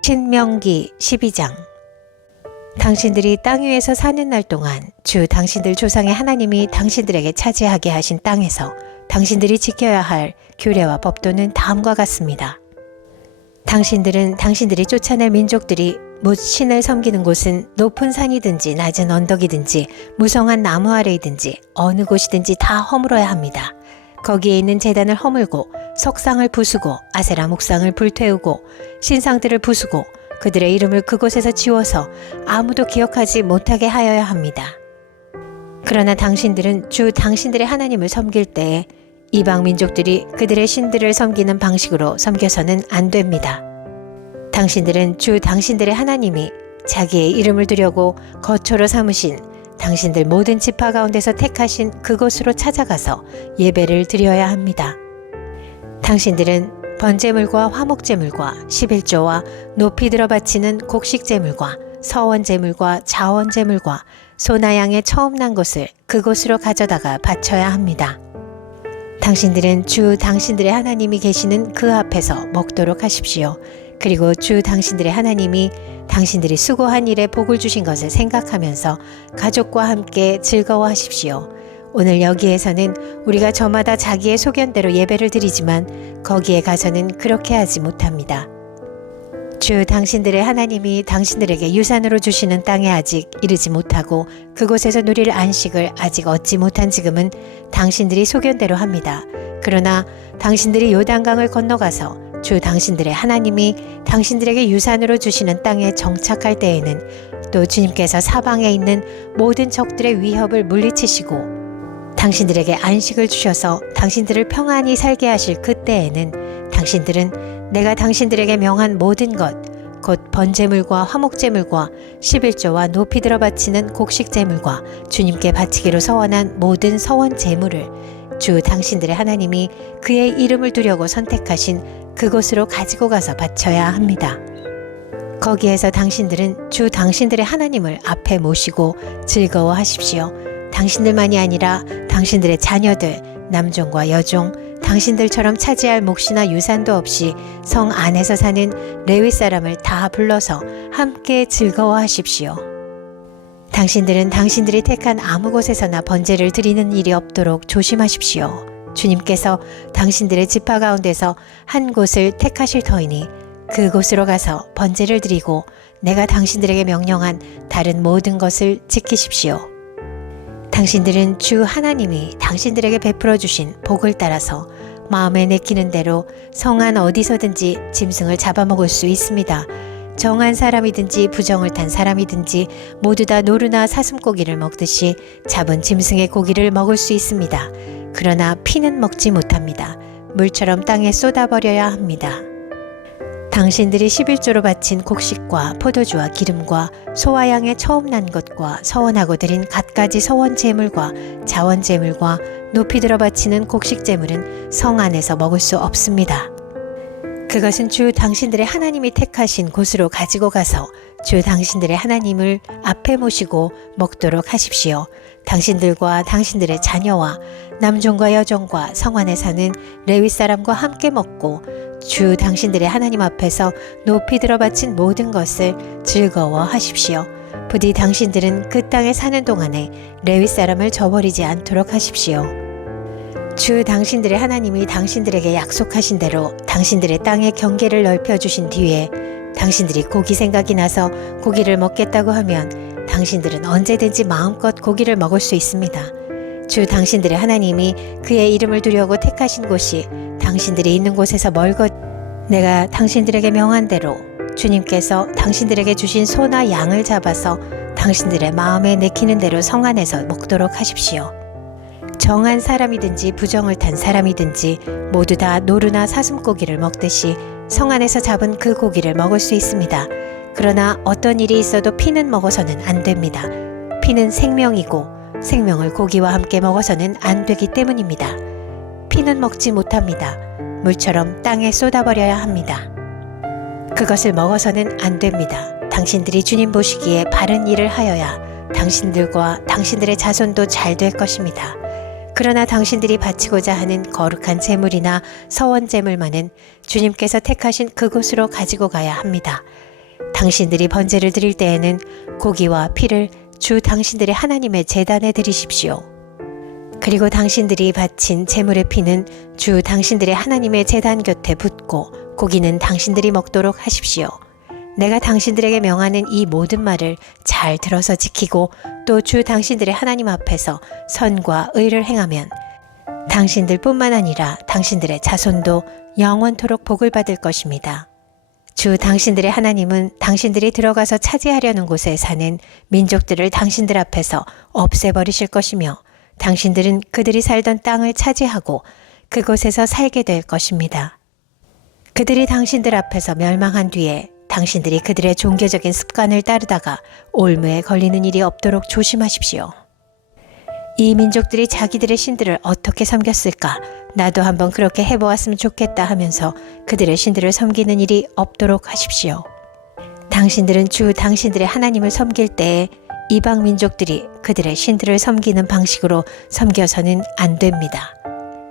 신명기 12장. 당신들이 땅 위에서 사는 날 동안 주 당신들 조상의 하나님이 당신들에게 차지하게 하신 땅에서 당신들이 지켜야 할 규례와 법도는 다음과 같습니다. 당신들은 당신들이 쫓아낼 민족들이 못 신을 섬기는 곳은 높은 산이든지 낮은 언덕이든지 무성한 나무 아래이든지 어느 곳이든지 다 허물어야 합니다. 거기에 있는 제단을 허물고 석상을 부수고 아세라 목상을 불태우고 신상들을 부수고 그들의 이름을 그곳에서 지워서 아무도 기억하지 못하게 하여야 합니다. 그러나 당신들은 주 당신들의 하나님을 섬길 때에 이방 민족들이 그들의 신들을 섬기는 방식으로 섬겨서는 안 됩니다. 당신들은 주 당신들의 하나님이 자기의 이름을 두려고 거처로 삼으신 당신들 모든 지파 가운데서 택하신 그곳으로 찾아가서 예배를 드려야 합니다. 당신들은 번제물과 화목제물과 11조와 높이 들어 바치는 곡식제물과 서원제물과 자원제물과 소나 양의 처음 난 것을 그곳으로 가져다가 바쳐야 합니다. 당신들은 주 당신들의 하나님이 계시는 그 앞에서 먹도록 하십시오. 그리고 주 당신들의 하나님이 당신들이 수고한 일에 복을 주신 것을 생각하면서 가족과 함께 즐거워하십시오. 오늘 여기에서는 우리가 저마다 자기의 소견대로 예배를 드리지만 거기에 가서는 그렇게 하지 못합니다. 주 당신들의 하나님이 당신들에게 유산으로 주시는 땅에 아직 이르지 못하고 그곳에서 누릴 안식을 아직 얻지 못한 지금은 당신들이 소견대로 합니다. 그러나 당신들이 요단강을 건너가서 주 당신들의 하나님이 당신들에게 유산으로 주시는 땅에 정착할 때에는 또 주님께서 사방에 있는 모든 적들의 위협을 물리치시고 당신들에게 안식을 주셔서 당신들을 평안히 살게 하실 그때에는 당신들은 내가 당신들에게 명한 모든 것, 곧 번제물과 화목제물과 11조와 높이 들어 바치는 곡식제물과 주님께 바치기로 서원한 모든 서원제물을 주 당신들의 하나님이 그의 이름을 두려고 선택하신 그곳으로 가지고 가서 바쳐야 합니다. 거기에서 당신들은 주 당신들의 하나님을 앞에 모시고 즐거워하십시오. 당신들만이 아니라 당신들의 자녀들, 남종과 여종, 당신들처럼 차지할 몫이나 유산도 없이 성 안에서 사는 레위 사람을 다 불러서 함께 즐거워하십시오. 당신들은 당신들이 택한 아무 곳에서나 번제를 드리는 일이 없도록 조심하십시오. 주님께서 당신들의 지파 가운데서 한 곳을 택하실 터이니 그곳으로 가서 번제를 드리고 내가 당신들에게 명령한 다른 모든 것을 지키십시오. 당신들은 주 하나님이 당신들에게 베풀어 주신 복을 따라서 마음에 내키는 대로 성안 어디서든지 짐승을 잡아먹을 수 있습니다. 정한 사람이든지 부정을 탄 사람이든지 모두 다 노루나 사슴고기를 먹듯이 잡은 짐승의 고기를 먹을 수 있습니다. 그러나 피는 먹지 못합니다. 물처럼 땅에 쏟아버려야 합니다. 당신들이 11조로 바친 곡식과 포도주와 기름과 소와 양의 처음 난 것과 서원하고 드린 갖가지 서원 제물과 자원 제물과 높이 들어 바치는 곡식 제물은 성 안에서 먹을 수 없습니다. 그것은 주 당신들의 하나님이 택하신 곳으로 가지고 가서 주 당신들의 하나님을 앞에 모시고 먹도록 하십시오. 당신들과 당신들의 자녀와 남종과 여종과 성 안에 사는 레위 사람과 함께 먹고 주 당신들의 하나님 앞에서 높이 들어 바친 모든 것을 즐거워하십시오. 부디 당신들은 그 땅에 사는 동안에 레위 사람을 저버리지 않도록 하십시오. 주 당신들의 하나님이 당신들에게 약속하신 대로 당신들의 땅의 경계를 넓혀주신 뒤에 당신들이 고기 생각이 나서 고기를 먹겠다고 하면 당신들은 언제든지 마음껏 고기를 먹을 수 있습니다. 주 당신들의 하나님이 그의 이름을 두려고 택하신 곳이 당신들이 있는 곳에서 멀고 내가 당신들에게 명한 대로 주님께서 당신들에게 주신 소나 양을 잡아서 당신들의 마음에 내키는 대로 성 안에서 먹도록 하십시오. 정한 사람이든지 부정을 탄 사람이든지 모두 다 노루나 사슴고기를 먹듯이 성 안에서 잡은 그 고기를 먹을 수 있습니다. 그러나 어떤 일이 있어도 피는 먹어서는 안 됩니다. 피는 생명이고 생명을 고기와 함께 먹어서는 안 되기 때문입니다. 피는 먹지 못합니다. 물처럼 땅에 쏟아버려야 합니다. 그것을 먹어서는 안 됩니다. 당신들이 주님 보시기에 바른 일을 하여야 당신들과 당신들의 자손도 잘 될 것입니다. 그러나 당신들이 바치고자 하는 거룩한 제물이나 서원 제물만은 주님께서 택하신 그곳으로 가지고 가야 합니다. 당신들이 번제를 드릴 때에는 고기와 피를 주 당신들의 하나님의 제단에 드리십시오. 그리고 당신들이 바친 제물의 피는 주 당신들의 하나님의 제단 곁에 붓고 고기는 당신들이 먹도록 하십시오. 내가 당신들에게 명하는 이 모든 말을 잘 들어서 지키고 또 주 당신들의 하나님 앞에서 선과 의를 행하면 당신들뿐만 아니라 당신들의 자손도 영원토록 복을 받을 것입니다. 주 당신들의 하나님은 당신들이 들어가서 차지하려는 곳에 사는 민족들을 당신들 앞에서 없애버리실 것이며 당신들은 그들이 살던 땅을 차지하고 그곳에서 살게 될 것입니다. 그들이 당신들 앞에서 멸망한 뒤에 당신들이 그들의 종교적인 습관을 따르다가 올무에 걸리는 일이 없도록 조심하십시오. 이 민족들이 자기들의 신들을 어떻게 섬겼을까? 나도 한번 그렇게 해보았으면 좋겠다 하면서 그들의 신들을 섬기는 일이 없도록 하십시오. 당신들은 주 당신들의 하나님을 섬길 때에 이방 민족들이 그들의 신들을 섬기는 방식으로 섬겨서는 안 됩니다.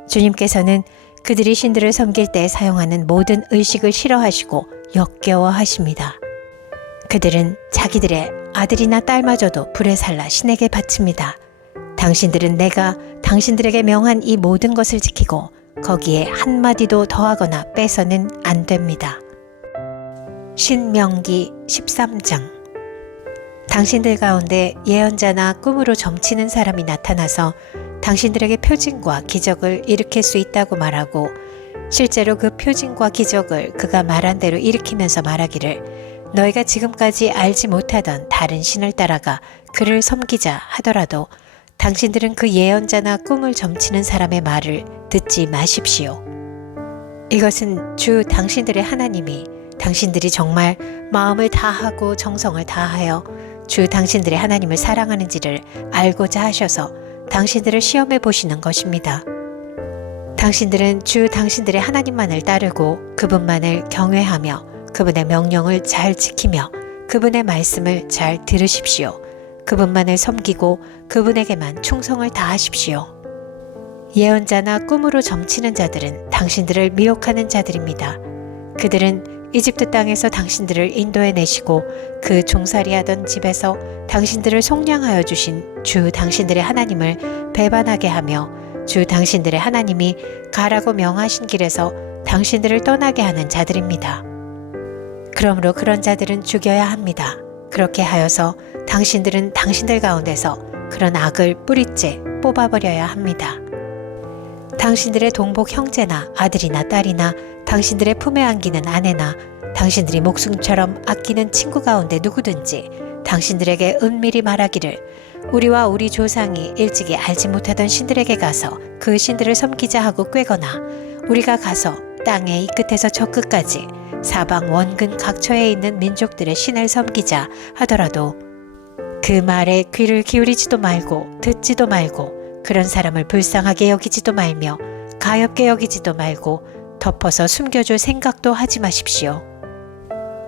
주님께서는 그들이 신들을 섬길 때 사용하는 모든 의식을 싫어하시고 역겨워하십니다. 그들은 자기들의 아들이나 딸마저도 불에 살라 신에게 바칩니다. 당신들은 내가 당신들에게 명한 이 모든 것을 지키고 거기에 한마디도 더하거나 빼서는 안 됩니다. 신명기 13장. 당신들 가운데 예언자나 꿈으로 점치는 사람이 나타나서 당신들에게 표징과 기적을 일으킬 수 있다고 말하고 실제로 그 표징과 기적을 그가 말한 대로 일으키면서 말하기를 너희가 지금까지 알지 못하던 다른 신을 따라가 그를 섬기자 하더라도 당신들은 그 예언자나 꿈을 점치는 사람의 말을 듣지 마십시오. 이것은 주 당신들의 하나님이 당신들이 정말 마음을 다하고 정성을 다하여 주 당신들의 하나님을 사랑하는지를 알고자 하셔서 당신들을 시험해 보시는 것입니다. 당신들은 주 당신들의 하나님만을 따르고 그분만을 경외하며 그분의 명령을 잘 지키며 그분의 말씀을 잘 들으십시오. 그분만을 섬기고 그분에게만 충성을 다하십시오. 예언자나 꿈으로 점치는 자들은 당신들을 미혹하는 자들입니다. 그들은 이집트 땅에서 당신들을 인도해 내시고 그 종살이하던 집에서 당신들을 속량하여 주신 주 당신들의 하나님을 배반하게 하며 주 당신들의 하나님이 가라고 명하신 길에서 당신들을 떠나게 하는 자들입니다. 그러므로 그런 자들은 죽여야 합니다. 그렇게 하여서 당신들은 당신들 가운데서 그런 악을 뿌리째 뽑아버려야 합니다. 당신들의 동복 형제나 아들이나 딸이나 당신들의 품에 안기는 아내나 당신들이 목숨처럼 아끼는 친구 가운데 누구든지 당신들에게 은밀히 말하기를 우리와 우리 조상이 일찍이 알지 못하던 신들에게 가서 그 신들을 섬기자 하고 꾀거나 우리가 가서 땅의 이 끝에서 저 끝까지 사방 원근 각처에 있는 민족들의 신을 섬기자 하더라도 그 말에 귀를 기울이지도 말고 듣지도 말고 그런 사람을 불쌍하게 여기지도 말며 가엾게 여기지도 말고 덮어서 숨겨줄 생각도 하지 마십시오.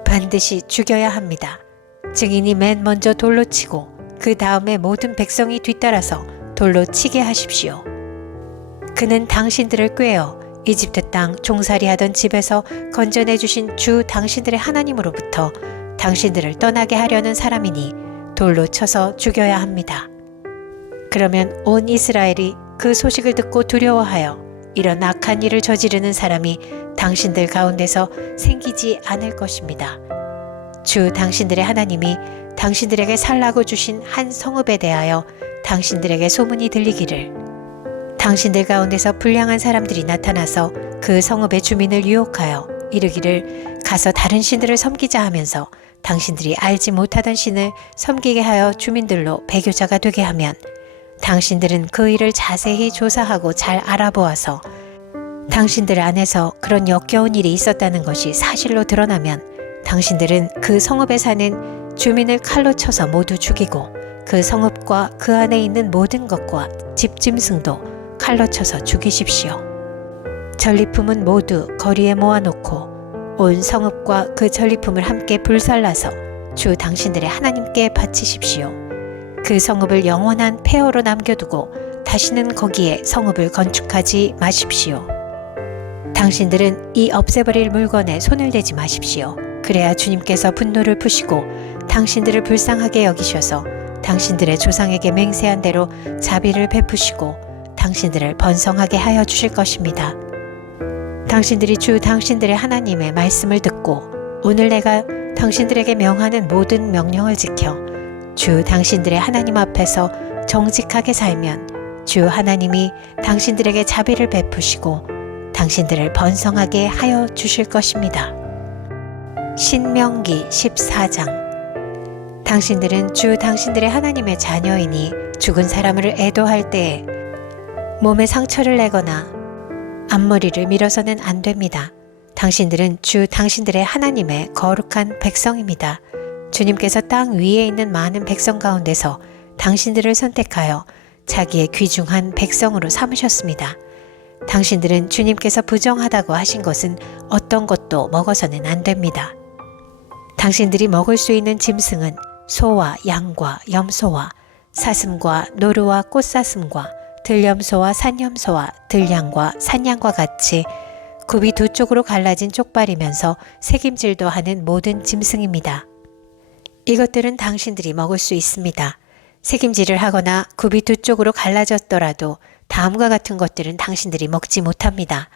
반드시 죽여야 합니다. 증인이 맨 먼저 돌로 치고 그 다음에 모든 백성이 뒤따라서 돌로 치게 하십시오. 그는 당신들을 꾀어 이집트 땅 종살이하던 집에서 건져내 주신 주 당신들의 하나님으로부터 당신들을 떠나게 하려는 사람이니 돌로 쳐서 죽여야 합니다. 그러면 온 이스라엘이 그 소식을 듣고 두려워하여 이런 악한 일을 저지르는 사람이 당신들 가운데서 생기지 않을 것입니다. 주 당신들의 하나님이 당신들에게 살라고 주신 한 성읍에 대하여 당신들에게 소문이 들리기를 당신들 가운데서 불량한 사람들이 나타나서 그 성읍의 주민을 유혹하여 이르기를 가서 다른 신들을 섬기자 하면서 당신들이 알지 못하던 신을 섬기게 하여 주민들로 배교자가 되게 하면 당신들은 그 일을 자세히 조사하고 잘 알아보아서 당신들 안에서 그런 역겨운 일이 있었다는 것이 사실로 드러나면 당신들은 그 성읍에 사는 주민을 칼로 쳐서 모두 죽이고 그 성읍과 그 안에 있는 모든 것과 집짐승도 칼로 쳐서 죽이십시오. 전리품은 모두 거리에 모아놓고 온 성읍과 그 전리품을 함께 불살라서 주 당신들의 하나님께 바치십시오. 그 성읍을 영원한 폐허로 남겨두고 다시는 거기에 성읍을 건축하지 마십시오. 당신들은 이 없애버릴 물건에 손을 대지 마십시오. 그래야 주님께서 분노를 푸시고 당신들을 불쌍하게 여기셔서 당신들의 조상에게 맹세한 대로 자비를 베푸시고 당신들을 번성하게 하여 주실 것입니다. 당신들이 주 당신들의 하나님의 말씀을 듣고 오늘 내가 당신들에게 명하는 모든 명령을 지켜 주 당신들의 하나님 앞에서 정직하게 살면 주 하나님이 당신들에게 자비를 베푸시고 당신들을 번성하게 하여 주실 것입니다. 신명기 14장. 당신들은 주 당신들의 하나님의 자녀이니 죽은 사람을 애도할 때에 몸에 상처를 내거나 앞머리를 밀어서는 안 됩니다. 당신들은 주 당신들의 하나님의 거룩한 백성입니다. 주님께서 땅 위에 있는 많은 백성 가운데서 당신들을 선택하여 자기의 귀중한 백성으로 삼으셨습니다. 당신들은 주님께서 부정하다고 하신 것은 어떤 것도 먹어서는 안 됩니다. 당신들이 먹을 수 있는 짐승은 소와 양과 염소와 사슴과 노루와 꽃사슴과 들염소와 산염소와 들양과 산양과 같이 굽이 두 쪽으로 갈라진 쪽발이면서 새김질도 하는 모든 짐승입니다. 이것들은 당신들이 먹을 수 있습니다. 새김질을 하거나 굽이 두 쪽으로 갈라졌더라도 다음과 같은 것들은 당신들이 먹지 못합니다.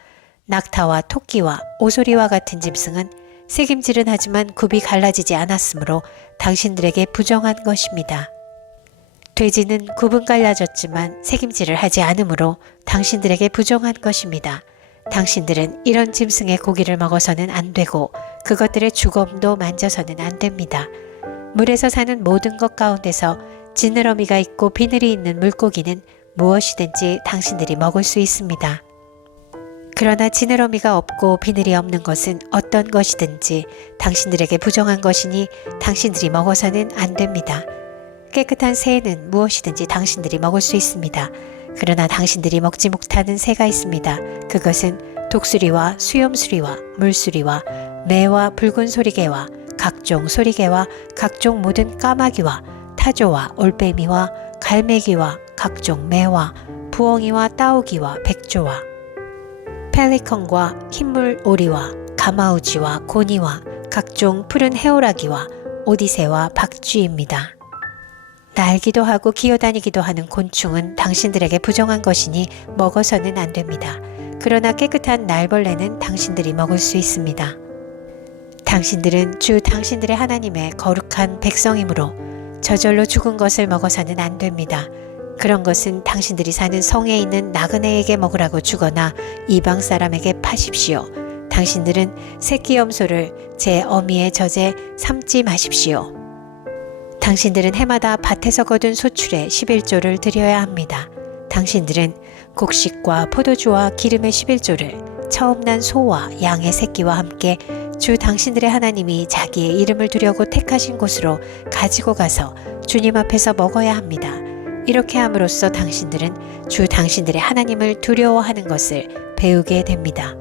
낙타와 토끼와 오소리와 같은 짐승은 새김질은 하지만 굽이 갈라지지 않았으므로 당신들에게 부정한 것입니다. 돼지는 굽은 갈라졌지만 새김질을 하지 않으므로 당신들에게 부정한 것입니다. 당신들은 이런 짐승의 고기를 먹어서는 안 되고 그것들의 주검도 만져서는 안 됩니다. 물에서 사는 모든 것 가운데서 지느러미가 있고 비늘이 있는 물고기는 무엇이든지 당신들이 먹을 수 있습니다. 그러나 지느러미가 없고 비늘이 없는 것은 어떤 것이든지 당신들에게 부정한 것이니 당신들이 먹어서는 안 됩니다. 깨끗한 새는 무엇이든지 당신들이 먹을 수 있습니다. 그러나 당신들이 먹지 못하는 새가 있습니다. 그것은 독수리와 수염수리와 물수리와 매와 붉은 소리개와 각종 소리개와 각종 모든 까마귀와 타조와 올빼미와 갈매기와 각종 매와 부엉이와 따오기와 백조와 펠리컨과 흰물 오리와 가마우지와 고니와 각종 푸른 해오라기와 오디새와 박쥐입니다. 날기도 하고 기어다니기도 하는 곤충은 당신들에게 부정한 것이니 먹어서는 안 됩니다. 그러나 깨끗한 날벌레는 당신들이 먹을 수 있습니다. 당신들은 주 당신들의 하나님의 거룩한 백성이므로 저절로 죽은 것을 먹어서는 안 됩니다. 그런 것은 당신들이 사는 성에 있는 나그네에게 먹으라고 주거나 이방 사람에게 파십시오. 당신들은 새끼 염소를 제 어미의 젖에 삶지 마십시오. 당신들은 해마다 밭에서 거둔 소출의 11조를 드려야 합니다. 당신들은 곡식과 포도주와 기름의 11조를 처음 난 소와 양의 새끼와 함께 주 당신들의 하나님이 자기의 이름을 두려고 택하신 곳으로 가지고 가서 주님 앞에서 먹어야 합니다. 이렇게 함으로써 당신들은 주 당신들의 하나님을 두려워하는 것을 배우게 됩니다.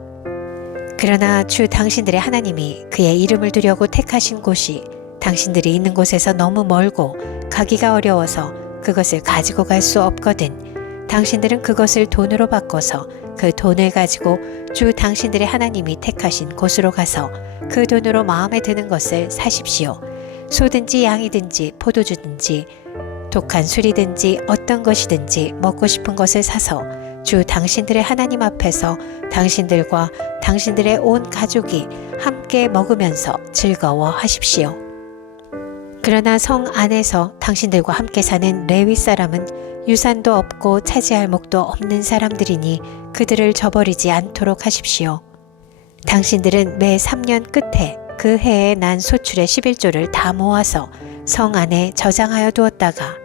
그러나 주 당신들의 하나님이 그의 이름을 두려고 택하신 곳이 당신들이 있는 곳에서 너무 멀고 가기가 어려워서 그것을 가지고 갈 수 없거든 당신들은 그것을 돈으로 바꿔서 그 돈을 가지고 주 당신들의 하나님이 택하신 곳으로 가서 그 돈으로 마음에 드는 것을 사십시오. 소든지 양이든지 포도주든지 독한 술이든지 어떤 것이든지 먹고 싶은 것을 사서 주 당신들의 하나님 앞에서 당신들과 당신들의 온 가족이 함께 먹으면서 즐거워하십시오. 그러나 성 안에서 당신들과 함께 사는 레위 사람은 유산도 없고 차지할 목도 없는 사람들이니 그들을 저버리지 않도록 하십시오. 당신들은 매 3년 끝에 그 해에 난 소출의 11조를 다 모아서 성 안에 저장하여 두었다가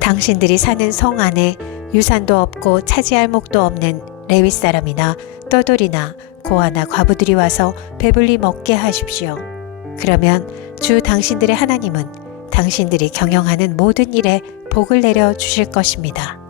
당신들이 사는 성 안에 유산도 없고 차지할 목도 없는 레위 사람이나 떠돌이나 고아나 과부들이 와서 배불리 먹게 하십시오. 그러면 주 당신들의 하나님은 당신들이 경영하는 모든 일에 복을 내려 주실 것입니다.